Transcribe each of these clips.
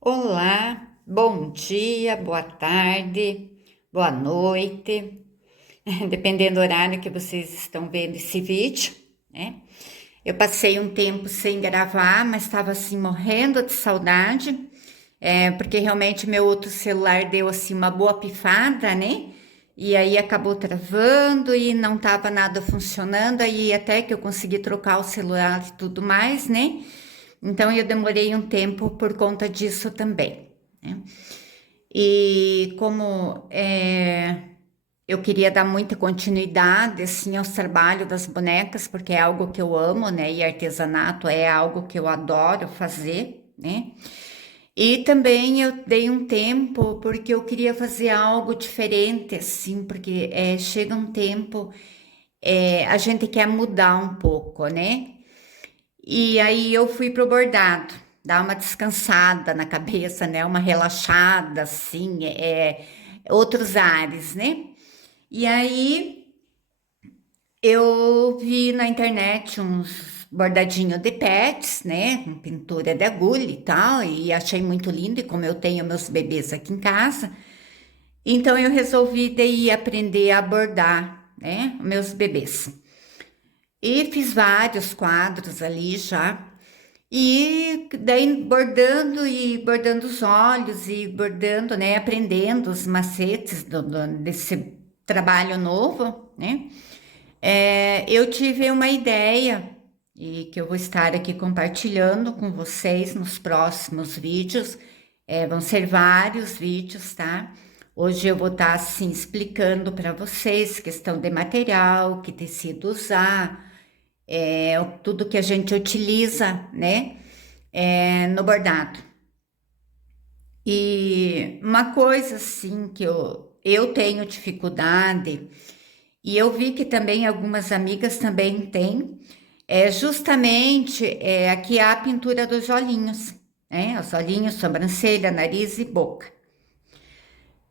Olá, bom dia, boa tarde, boa noite, dependendo do horário que vocês estão vendo esse vídeo, né? Eu passei um tempo sem gravar, mas estava assim morrendo de saudade, porque realmente meu outro celular deu assim uma boa pifada, né? E aí acabou travando e não estava nada funcionando, aí até que eu consegui trocar o celular e tudo mais, né? Então eu demorei um tempo por conta disso também, né? E como eu queria dar muita continuidade assim aos trabalhos das bonecas, porque é algo que eu amo, né? E artesanato é algo que eu adoro fazer, né? E também eu dei um tempo porque eu queria fazer algo diferente, assim, porque chega um tempo, a gente quer mudar um pouco, né? E aí eu fui pro bordado, dar uma descansada na cabeça, né? Uma relaxada, assim, outros ares, né? E aí eu vi na internet uns bordadinhos de pets, né? Com pintura de agulha e tal, e achei muito lindo. E como eu tenho meus bebês aqui em casa, então eu resolvi daí aprender a bordar, né? Meus bebês. E fiz vários quadros ali já. E daí bordando e bordando os olhos e bordando, né? Aprendendo os macetes desse trabalho novo, né? Eu tive uma ideia e que eu vou estar aqui compartilhando com vocês nos próximos vídeos. Vão ser vários vídeos, tá? Hoje eu vou estar assim explicando para vocês questão de material, que tecido usar, tudo que a gente utiliza, né? No bordado. E uma coisa assim que eu tenho dificuldade, e eu vi que também algumas amigas também têm, justamente aqui há a pintura dos olhinhos, né? Os olhinhos, sobrancelha, nariz e boca.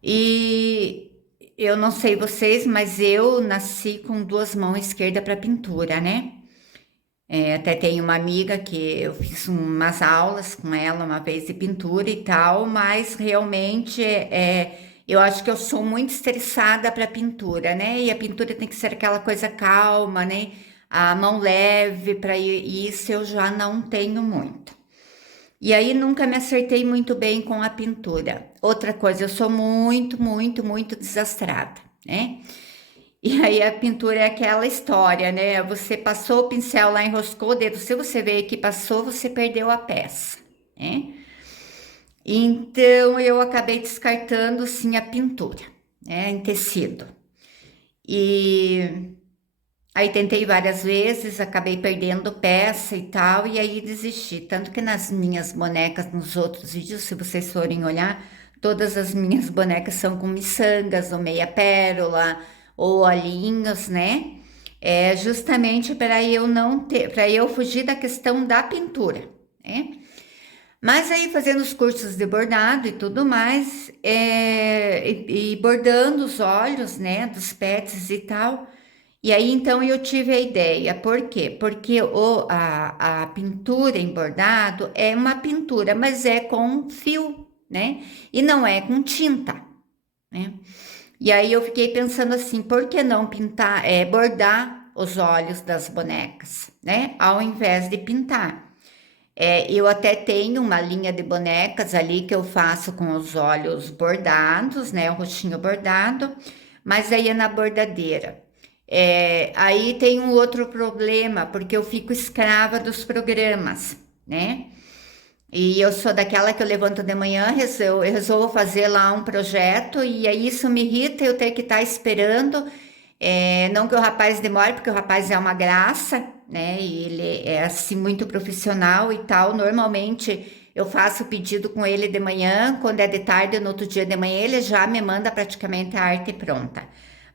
E eu não sei vocês, mas eu nasci com duas mãos esquerdas para pintura, né? Até tenho uma amiga que eu fiz umas aulas com ela uma vez de pintura e tal, mas realmente eu acho que eu sou muito estressada para pintura, né? E a pintura tem que ser aquela coisa calma, né? A mão leve para isso eu já não tenho muito. E aí nunca me acertei muito bem com a pintura. Outra coisa, eu sou muito, muito, muito desastrada, né? E aí a pintura é aquela história, né? Você passou o pincel lá, enroscou o dedo. Se você vê que passou, você perdeu a peça, né? Então eu acabei descartando sim a pintura, né? Em tecido. E aí tentei várias vezes, acabei perdendo peça e tal, e aí desisti. Tanto que nas minhas bonecas, nos outros vídeos, se vocês forem olhar, todas as minhas bonecas são com miçangas, ou meia pérola, ou olhinhos, né? É justamente para eu não ter, para eu fugir da questão da pintura, né? Mas aí fazendo os cursos de bordado e tudo mais, e bordando os olhos, né, dos pets e tal. E aí então eu tive a ideia, por quê? Porque a pintura em bordado é uma pintura, mas é com fio, né? E não é com tinta, né? E aí eu fiquei pensando assim, por que não pintar, bordar os olhos das bonecas, né? Ao invés de pintar. Eu até tenho uma linha de bonecas ali que eu faço com os olhos bordados, né? O rostinho bordado, mas aí é na bordadeira. Aí tem um outro problema, porque eu fico escrava dos programas, né? E eu sou daquela que eu levanto de manhã, eu resolvo fazer lá um projeto, e aí isso me irrita eu ter que estar esperando. Não que o rapaz demore, porque o rapaz é uma graça, né? E ele é assim muito profissional e tal. Normalmente eu faço o pedido com ele de manhã, quando é de tarde, no outro dia de manhã, ele já me manda praticamente a arte pronta.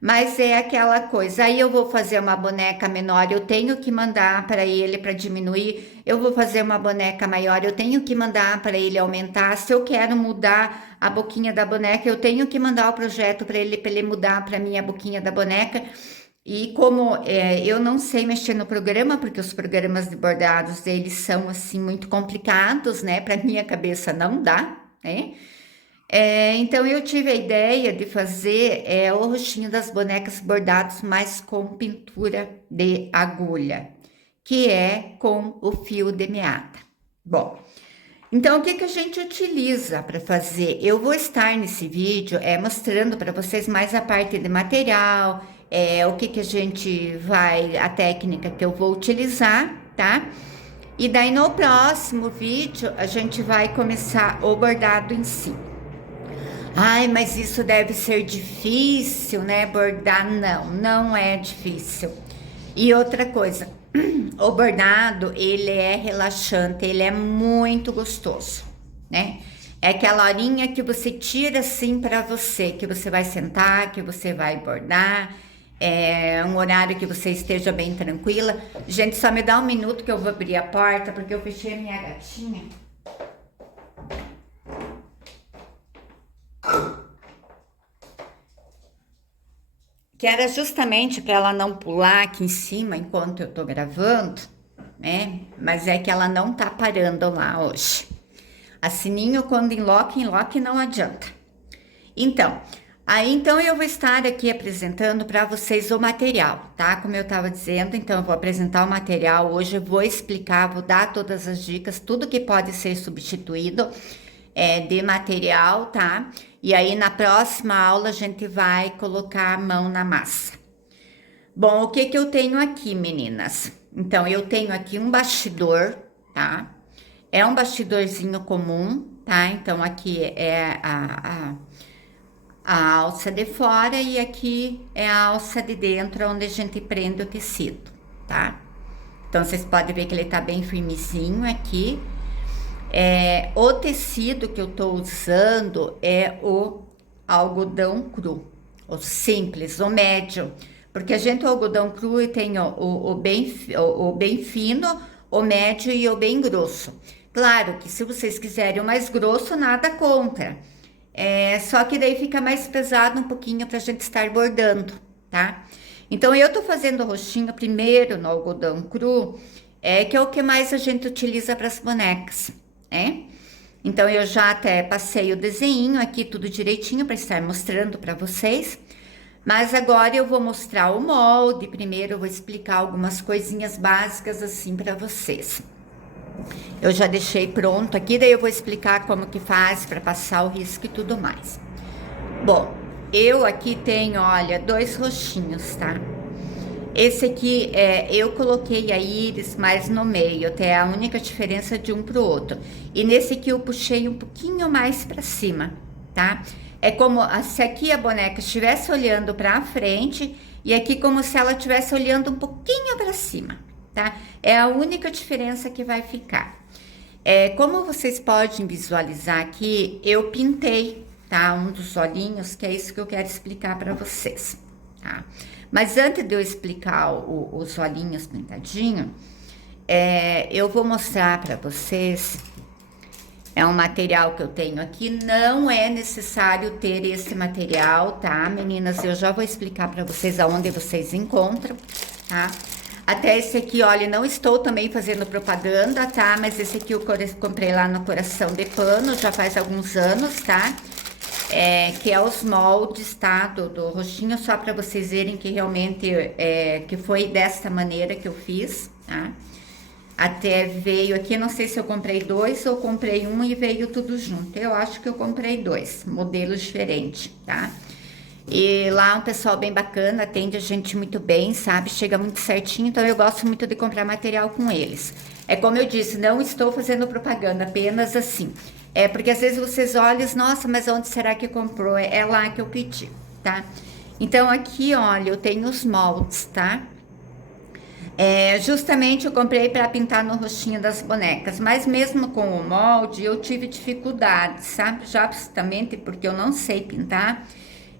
Mas é aquela coisa, aí eu vou fazer uma boneca menor, eu tenho que mandar para ele para diminuir, eu vou fazer uma boneca maior, eu tenho que mandar para ele aumentar. Se eu quero mudar a boquinha da boneca, eu tenho que mandar o projeto para ele mudar para mim a boquinha da boneca. E como eu não sei mexer no programa, porque os programas de bordados eles são assim muito complicados, né? Para minha cabeça não dá. né? Então eu tive a ideia de fazer o rostinho das bonecas bordados, mas com pintura de agulha, que é com o fio de meada. Bom, então o que que a gente utiliza para fazer? Eu vou estar nesse vídeo mostrando para vocês mais a parte de material, o que que a gente vai, a técnica que eu vou utilizar, tá? E daí no próximo vídeo a gente vai começar o bordado em si. Ai, mas isso deve ser difícil, né? Bordar, não, não é difícil. E outra coisa, o bordado, ele é relaxante, ele é muito gostoso, né? É aquela horinha que você tira assim para você, que você vai sentar, que você vai bordar, é um horário que você esteja bem tranquila. Gente, só me dá um minuto que eu vou abrir a porta, porque eu fechei a minha gatinha. Que era justamente para ela não pular aqui em cima enquanto eu tô gravando, né? Mas é que ela não tá parando lá hoje. A Sininho, quando em lock não adianta. Então, então eu vou estar aqui apresentando para vocês o material, tá? Como eu estava dizendo, então eu vou apresentar o material hoje, vou explicar, vou dar todas as dicas, tudo que pode ser substituído de material, tá? E aí na próxima aula a gente vai colocar a mão na massa. Bom, o que que eu tenho aqui, meninas? Então, eu tenho aqui um bastidor, tá? É um bastidorzinho comum, tá? Então, aqui é a alça de fora e aqui é a alça de dentro, onde a gente prende o tecido, tá? Então, vocês podem ver que ele tá bem firmezinho aqui. O tecido que eu tô usando é o algodão cru, o simples, o médio, porque a gente o algodão cru tem o bem fino, o médio e o bem grosso. Claro que se vocês quiserem o mais grosso, nada contra. Só que daí fica mais pesado um pouquinho pra gente estar bordando, tá? Então eu tô fazendo o rostinho primeiro no algodão cru, que é o que mais a gente utiliza para as bonecas, né? Então eu já até passei o desenho aqui tudo direitinho para estar mostrando para vocês. Mas agora eu vou mostrar o molde. Primeiro eu vou explicar algumas coisinhas básicas assim para vocês. Eu já deixei pronto aqui, daí eu vou explicar como que faz para passar o risco e tudo mais. Bom, eu aqui tenho, olha, 2 roxinhos, tá? Esse aqui, eu coloquei a íris mais no meio, até a única diferença de um pro outro. E nesse aqui eu puxei um pouquinho mais para cima, tá? É como se aqui a boneca estivesse olhando para frente e aqui como se ela estivesse olhando um pouquinho para cima, tá? É a única diferença que vai ficar. Como vocês podem visualizar aqui, eu pintei, tá? Um dos olhinhos, que é isso que eu quero explicar para vocês, tá? Mas antes de eu explicar os olhinhos pintadinhos, eu vou mostrar para vocês. É um material que eu tenho aqui. Não é necessário ter esse material, tá, meninas? Eu já vou explicar para vocês aonde vocês encontram, tá? Até esse aqui, olha, não estou também fazendo propaganda, tá? Mas esse aqui eu comprei lá no Coração de Pano, já faz alguns anos, tá? Que é os moldes, tá? Do rostinho, só para vocês verem que realmente que foi desta maneira que eu fiz, tá? Até veio aqui, não sei se eu comprei 2 ou comprei um e veio tudo junto. Eu acho que eu comprei 2 modelos diferentes, tá? E lá é um pessoal bem bacana, atende a gente muito bem, sabe? Chega muito certinho, então eu gosto muito de comprar material com eles. Como eu disse, não estou fazendo propaganda, apenas assim. Porque às vezes vocês olham, nossa, mas onde será que comprou? É lá que eu pedi, tá? Então aqui, olha, eu tenho os moldes, tá? Justamente eu comprei para pintar no rostinho das bonecas, mas mesmo com o molde eu tive dificuldade, sabe? Justamente porque eu não sei pintar,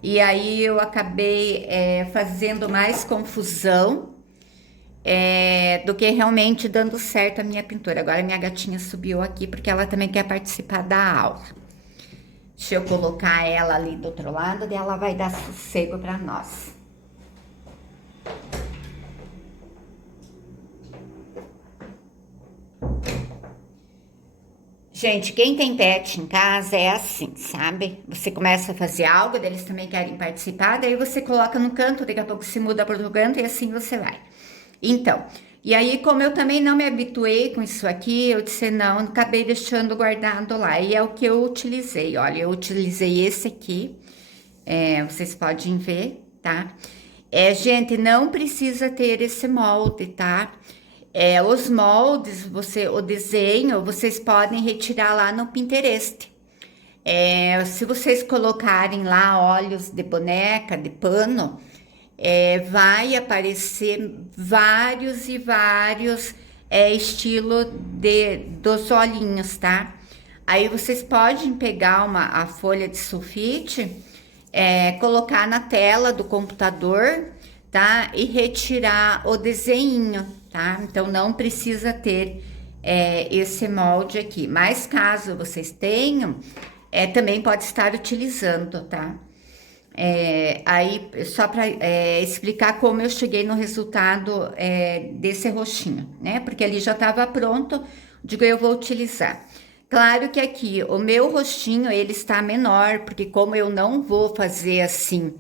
e aí eu acabei fazendo mais confusão do que realmente dando certo a minha pintura. Agora minha gatinha subiu aqui porque ela também quer participar da aula. Deixa eu colocar ela ali do outro lado e ela vai dar sossego para nós. Gente, quem tem pet em casa é assim, sabe? Você começa a fazer algo, daí eles também querem participar, daí você coloca no canto, daqui a pouco se muda para outro canto e assim você vai. Então, e aí, como eu também não me habituei com isso aqui, eu disse não, acabei deixando guardado lá. E é o que eu utilizei. Olha, eu utilizei esse aqui, vocês podem ver, tá? Gente, não precisa ter esse molde, tá? Os moldes, o desenho, vocês podem retirar lá no Pinterest. Se vocês colocarem lá olhos de boneca, de pano, vai aparecer vários e vários estilo dos olhinhos, tá? Aí vocês podem pegar a folha de sulfite, colocar na tela do computador, tá? E retirar o desenho, tá? Então não precisa ter esse molde aqui. Mas caso vocês tenham, também pode estar utilizando, tá? Aí, só para explicar como eu cheguei no resultado desse roxinho, né? Porque ali já estava pronto, digo, eu vou utilizar. Claro que aqui, o meu rostinho, ele está menor, porque como eu não vou fazer assim,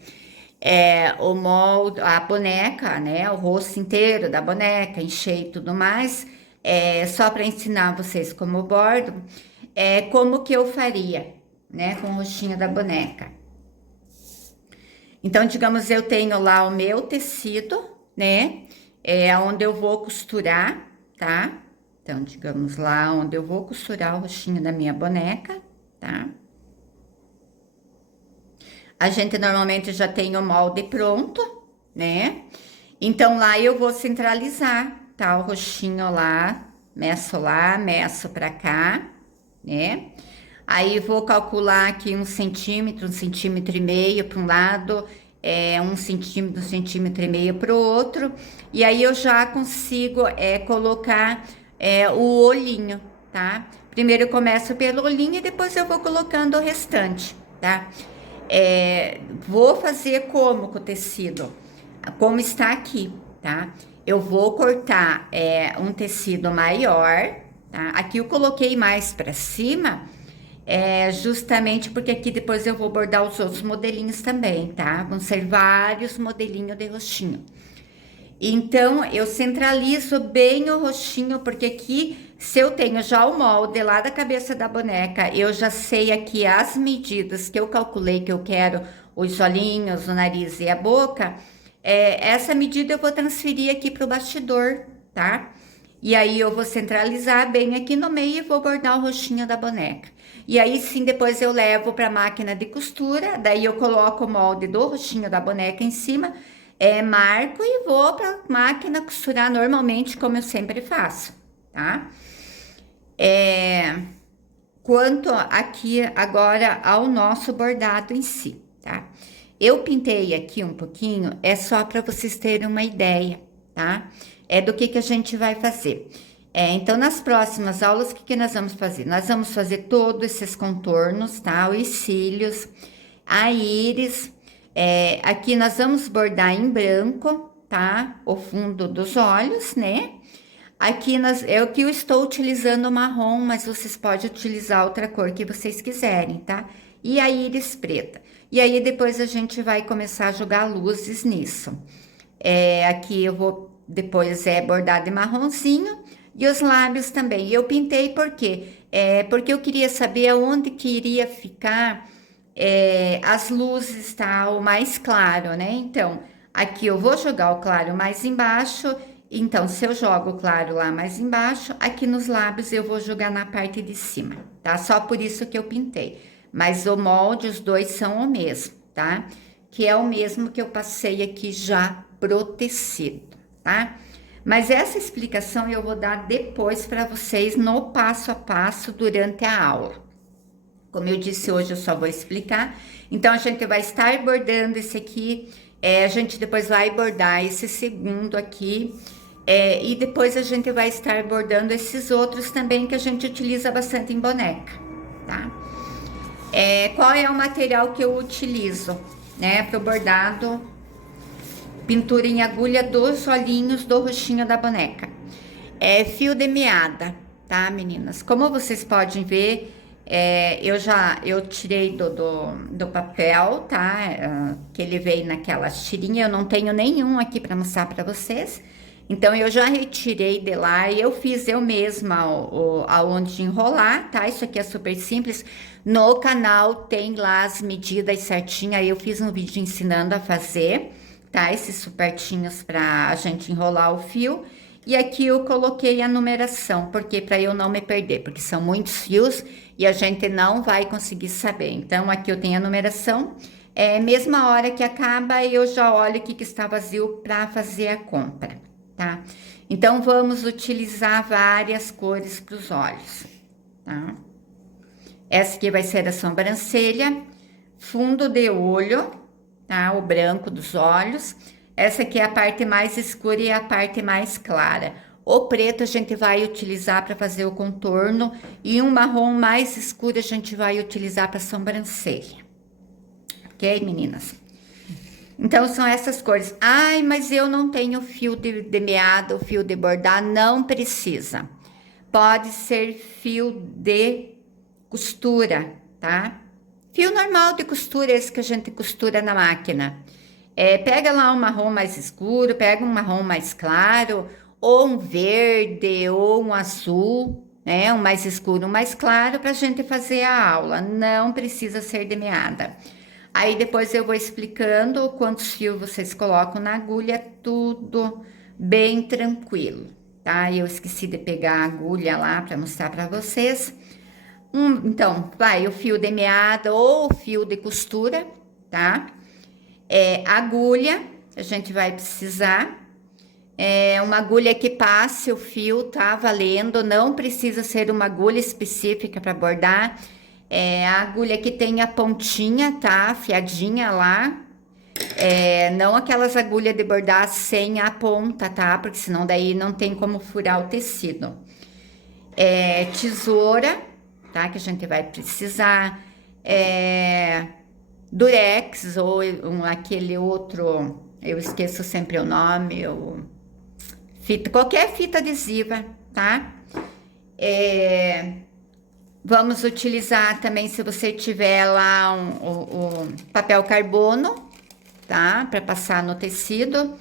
o molde, a boneca, né? O rosto inteiro da boneca, encher e tudo mais, só para ensinar vocês como bordo, como que eu faria, né? Com o rostinho da boneca. Então, digamos, eu tenho lá o meu tecido, né? Onde eu vou costurar, tá? Então, digamos lá onde eu vou costurar o rostinho da minha boneca, tá? A gente normalmente já tem o molde pronto, né? Então, lá eu vou centralizar, tá? O rostinho lá, meço pra cá, né? Aí vou calcular aqui 1 centímetro e meio para um lado, 1 centímetro e meio para o outro, e aí eu já consigo colocar o olhinho, tá? Primeiro eu começo pelo olhinho e depois eu vou colocando o restante, tá? Vou fazer como com o tecido, como está aqui, tá? Eu vou cortar um tecido maior, tá? Aqui eu coloquei mais para cima, justamente porque aqui depois eu vou bordar os outros modelinhos também, tá? Vão ser vários modelinhos de rostinho. Então, eu centralizo bem o rostinho, porque aqui, se eu tenho já o molde lá da cabeça da boneca, eu já sei aqui as medidas que eu calculei que eu quero, os olhinhos, o nariz e a boca, essa medida eu vou transferir aqui pro bastidor, tá? E aí eu vou centralizar bem aqui no meio e vou bordar o rostinho da boneca. E aí sim, depois eu levo para a máquina de costura, daí eu coloco o molde do rostinho da boneca em cima, marco e vou para a máquina costurar normalmente, como eu sempre faço, tá? Quanto aqui agora ao nosso bordado em si, tá? Eu pintei aqui um pouquinho, só para vocês terem uma ideia, tá? Do que a gente vai fazer. Então, nas próximas aulas, o que nós vamos fazer? Nós vamos fazer todos esses contornos, tá? Os cílios, a íris. Aqui nós vamos bordar em branco, tá? O fundo dos olhos, né? Aqui é o que eu estou utilizando marrom, mas vocês podem utilizar outra cor que vocês quiserem, tá? E a íris preta. E aí depois a gente vai começar a jogar luzes nisso. Aqui eu vou depois bordar de marronzinho e os lábios também. Eu pintei por quê? Porque eu queria saber aonde que iria ficar as luzes, tá? O mais claro, né? Então, aqui eu vou jogar o claro mais embaixo. Então, se eu jogo o claro lá mais embaixo, aqui nos lábios eu vou jogar na parte de cima, tá? Só por isso que eu pintei. Mas o molde, os dois são o mesmo, tá? Que é o mesmo que eu passei aqui já pro tecido, tá? Mas essa explicação eu vou dar depois para vocês no passo a passo durante a aula. Como eu disse hoje, eu só vou explicar. Então, a gente vai estar bordando esse aqui, a gente depois vai bordar esse segundo aqui, e depois a gente vai estar bordando esses outros também que a gente utiliza bastante em boneca, tá? Qual é o material que eu utilizo, né, para o bordado, pintura em agulha dos olhinhos do rostinho da boneca? Fio de meada, tá, meninas? Como vocês podem ver, eu tirei do papel, tá? Que ele veio naquela tirinha, eu não tenho nenhum aqui para mostrar para vocês. Então, eu já retirei de lá e eu fiz eu mesma aonde enrolar, tá? Isso aqui é super simples. No canal tem lá as medidas certinhas, aí eu fiz um vídeo ensinando a fazer, tá? Esses suportinhos pra a gente enrolar o fio. E aqui eu coloquei a numeração, porque para eu não me perder, porque são muitos fios e a gente não vai conseguir saber. Então, aqui eu tenho a numeração. Mesma hora que acaba, eu já olho o que está vazio para fazer a compra, tá? Então, vamos utilizar várias cores para os olhos, tá? Essa aqui vai ser a sobrancelha, fundo de olho, tá? O branco dos olhos. Essa aqui é a parte mais escura e a parte mais clara. O preto a gente vai utilizar para fazer o contorno e um marrom mais escuro a gente vai utilizar para sobrancelha. Ok, meninas? Então, são essas cores. Ai, mas eu não tenho fio de meada, fio de bordar. Não precisa. Pode ser fio de costura, tá? Fio normal de costura, esse que a gente costura na máquina. Pega lá um marrom mais escuro, pega um marrom mais claro, ou um verde, ou um azul, né? Um mais escuro, um mais claro, pra gente fazer a aula. Não precisa ser de meada. Aí depois eu vou explicando quantos fios vocês colocam na agulha, tudo bem tranquilo, tá? Eu esqueci de pegar a agulha lá para mostrar para vocês. Então, vai o fio de meada ou o fio de costura, tá? Agulha, a gente vai precisar. Uma agulha que passe o fio, tá? Valendo, não precisa ser uma agulha específica para bordar. A agulha que tem a pontinha, tá? Afiadinha lá. Não aquelas agulhas de bordar sem a ponta, tá? Porque senão daí não tem como furar o tecido. Tesoura, tá? Que a gente vai precisar. Durex ou aquele outro, eu esqueço sempre o nome, qualquer fita adesiva, tá? Vamos utilizar também, se você tiver lá o papel carbono, tá? Para passar no tecido.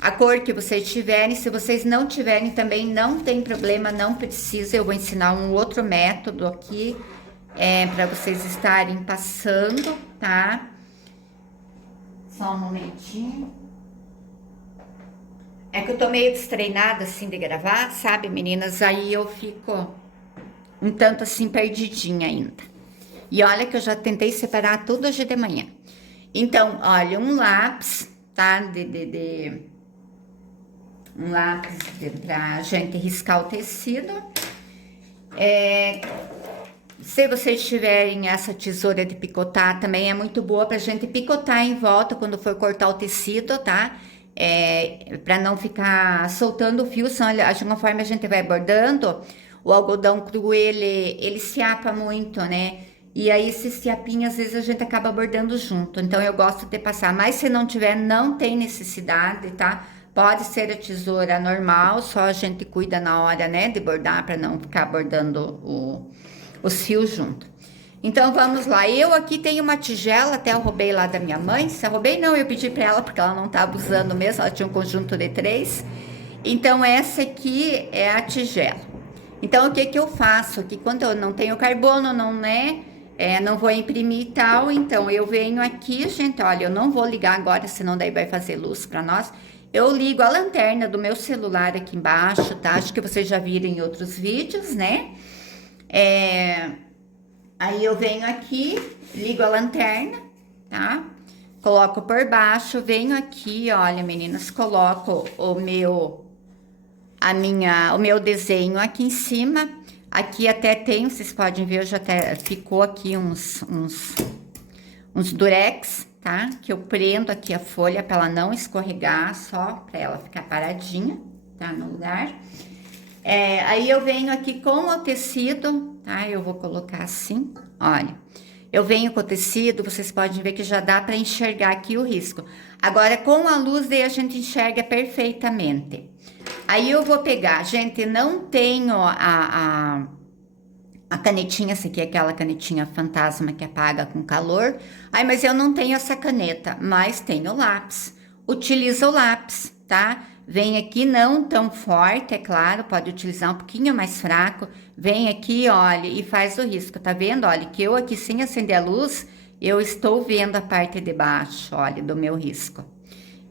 A cor que vocês tiverem, se vocês não tiverem também não tem problema, não precisa. Eu vou ensinar um outro método aqui, para vocês estarem passando, tá? Só um momentinho. É que eu tô meio destreinada assim de gravar, sabe, meninas? Aí eu fico um tanto assim perdidinha ainda. E olha que eu já tentei separar tudo hoje de manhã. Então, olha, um lápis, tá? Um lápis pra gente riscar o tecido. Se vocês tiverem essa tesoura de picotar, também é muito boa pra gente picotar em volta quando for cortar o tecido, tá? Pra não ficar soltando o fio, senão conforme a gente vai bordando, o algodão cru, ele se apa muito, né? E aí, esses fiapinhos, às vezes, a gente acaba bordando junto. Então, eu gosto de passar. Mas, se não tiver, não tem necessidade, tá? Pode ser a tesoura normal, só a gente cuida na hora, né? De bordar, para não ficar bordando os fios junto. Então, vamos lá. Eu aqui tenho uma tigela, até eu roubei lá da minha mãe. Se eu roubei, não, eu pedi para ela, porque ela não tá abusando mesmo. Ela tinha um conjunto de 3. Então, essa aqui é a tigela. Então, o que que eu faço? Aqui, quando eu não tenho carbono, não, né? Não vou imprimir e tal, então eu venho aqui, gente, olha, eu não vou ligar agora, senão daí vai fazer luz para nós. Eu ligo a lanterna do meu celular aqui embaixo, tá? Acho que vocês já viram em outros vídeos, né? Aí eu venho aqui, ligo a lanterna, tá? Coloco por baixo, venho aqui, olha, meninas, coloco o meu desenho aqui em cima. Aqui até tem, vocês podem ver, já até ficou aqui uns durex, tá? Que eu prendo aqui a folha para ela não escorregar, só para ela ficar paradinha, tá? No lugar. Aí eu venho aqui com o tecido, tá? Eu vou colocar assim, olha. Eu venho com o tecido, vocês podem ver que já dá para enxergar aqui o risco. Agora, com a luz, daí a gente enxerga perfeitamente. Aí eu vou pegar, gente, não tenho a canetinha, essa aqui é aquela canetinha fantasma que apaga com calor. Ai, mas eu não tenho essa caneta, mas tenho lápis. Utiliza o lápis, tá? Vem aqui não tão forte, é claro, pode utilizar um pouquinho mais fraco. Vem aqui, olha, e faz o risco, tá vendo? Olha, que eu aqui sem acender a luz, eu estou vendo a parte de baixo, olha, do meu risco.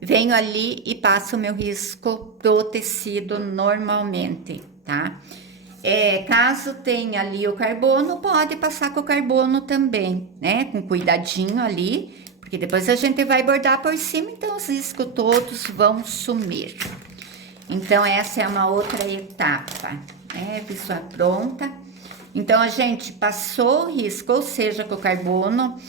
Venho ali e passo o meu risco pro tecido normalmente, tá? Caso tenha ali o carbono, pode passar com o carbono também, né? Com cuidadinho ali, porque depois a gente vai bordar por cima, então os riscos todos vão sumir. Então, essa é uma outra etapa, né? Pessoa pronta. Então, a gente passou o risco, ou seja, com o carbono,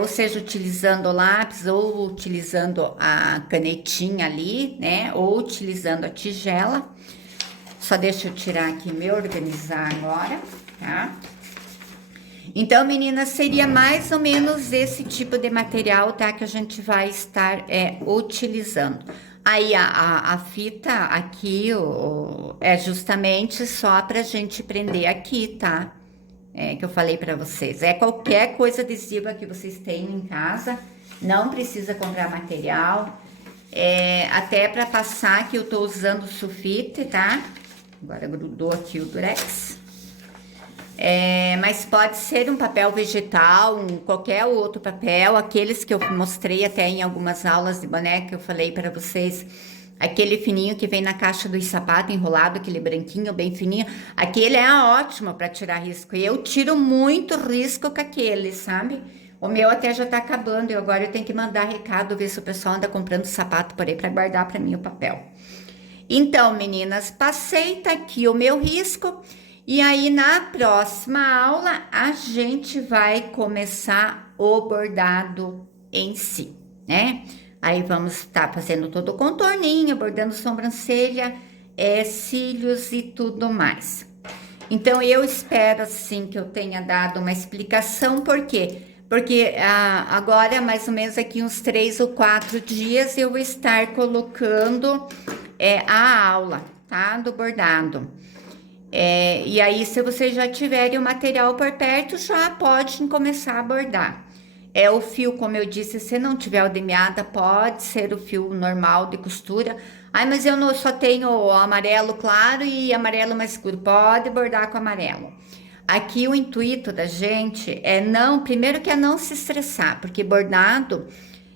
ou seja, utilizando o lápis, ou utilizando a canetinha ali, né? Ou utilizando a tigela. Só deixa eu tirar aqui, me organizar agora, tá? Então, meninas, seria mais ou menos esse tipo de material, tá? Que a gente vai estar utilizando. Aí, a fita aqui é justamente só pra gente prender aqui, tá? Que eu falei pra vocês. Qualquer coisa adesiva que vocês tenham em casa, não precisa comprar material. Até pra passar que eu tô usando sulfite, tá? Agora grudou aqui o durex. Mas pode ser um papel vegetal, qualquer outro papel, aqueles que eu mostrei até em algumas aulas de boneca, eu falei para vocês, aquele fininho que vem na caixa dos sapatos enrolado, aquele branquinho bem fininho, aquele é ótimo para tirar risco, e eu tiro muito risco com aquele, sabe? O meu até já tá acabando, e agora eu tenho que mandar recado, ver se o pessoal anda comprando sapato por aí para guardar para mim o papel. Então, meninas, passei, tá aqui o meu risco. E aí, na próxima aula, a gente vai começar o bordado em si, né? Aí, vamos estar fazendo todo o contorninho, bordando sobrancelha, cílios e tudo mais. Então, eu espero, assim, que eu tenha dado uma explicação, por quê? Porque agora, mais ou menos aqui uns 3 ou 4 dias, eu vou estar colocando a aula, tá? Do bordado. E aí, se vocês já tiverem o material por perto, já podem começar a bordar. O fio, como eu disse, se não tiver o demiada, pode ser o fio normal de costura. Ai, mas eu só tenho o amarelo claro e amarelo mais escuro. Pode bordar com amarelo. Aqui o intuito da gente primeiro que é não se estressar, porque bordado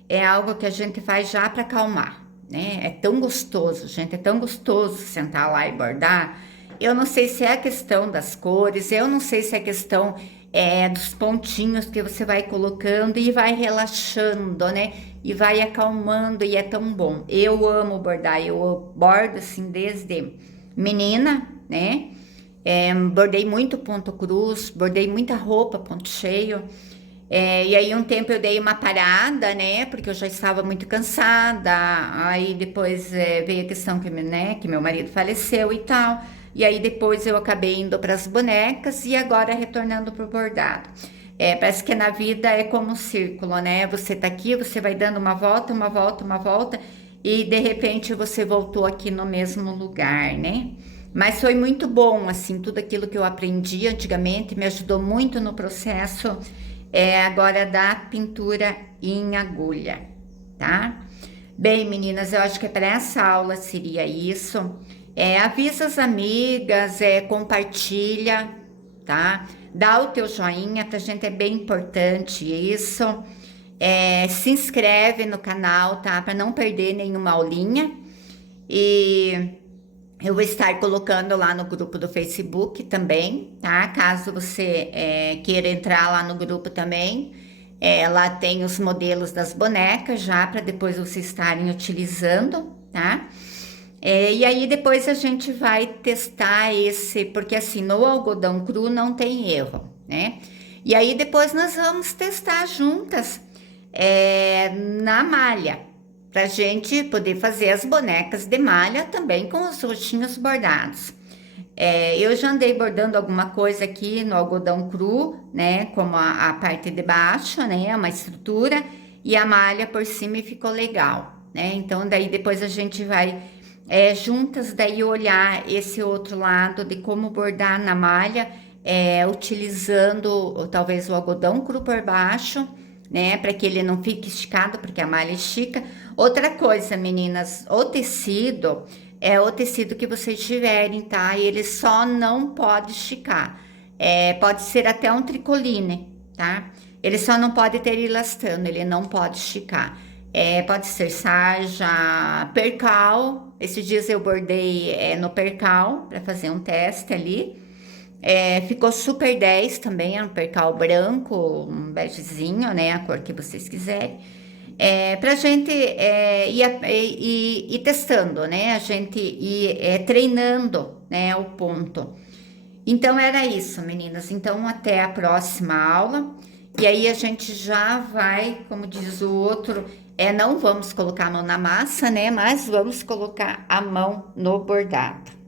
é algo que a gente faz já para acalmar, né? É tão gostoso, gente, é tão gostoso sentar lá e bordar. Eu não sei se é a questão das cores, eu não sei se é a questão dos pontinhos que você vai colocando e vai relaxando, né? E vai acalmando, e é tão bom. Eu amo bordar, eu bordo assim desde menina, né? Bordei muito ponto cruz, bordei muita roupa ponto cheio. E aí um tempo eu dei uma parada, né? Porque eu já estava muito cansada. Aí depois veio a questão que meu marido faleceu e tal. E aí depois eu acabei indo para as bonecas e agora retornando para o bordado. Parece que na vida é como um círculo, né? Você tá aqui, você vai dando uma volta, uma volta, uma volta, e de repente você voltou aqui no mesmo lugar, né? Mas foi muito bom, assim, tudo aquilo que eu aprendi antigamente me ajudou muito no processo agora da pintura em agulha, tá? Bem, meninas, eu acho que para essa aula seria isso. Avisa as amigas, compartilha, tá? Dá o teu joinha, pra gente é bem importante isso. Se inscreve no canal, tá? Para não perder nenhuma aulinha. E eu vou estar colocando lá no grupo do Facebook também, tá? Caso você queira entrar lá no grupo também. Lá tem os modelos das bonecas já, para depois vocês estarem utilizando, tá? E aí depois a gente vai testar porque assim, no algodão cru não tem erro, né? E aí depois nós vamos testar juntas na malha, pra gente poder fazer as bonecas de malha também com os roxinhos bordados. Eu já andei bordando alguma coisa aqui no algodão cru, né? Como a parte de baixo, né? Uma estrutura, e a malha por cima e ficou legal, né? Então daí depois a gente vai juntas, daí olhar esse outro lado de como bordar na malha, utilizando talvez o algodão cru por baixo, né, para que ele não fique esticado, porque a malha estica. Outra coisa, meninas, o tecido é o tecido que vocês tiverem, tá? Ele só não pode esticar. Pode ser até um tricoline, tá? Ele só não pode ter elastano, ele não pode esticar. Pode ser sarja, percal. Esses dias eu bordei no percal para fazer um teste ali. Ficou super 10 também, é um percal branco, um begezinho, né? A cor que vocês quiserem. Pra gente ir testando, né? A gente ir treinando, né? O ponto. Então era isso, meninas. Então até a próxima aula. E aí a gente já vai, como diz o outro, não vamos colocar a mão na massa, né? Mas vamos colocar a mão no bordado.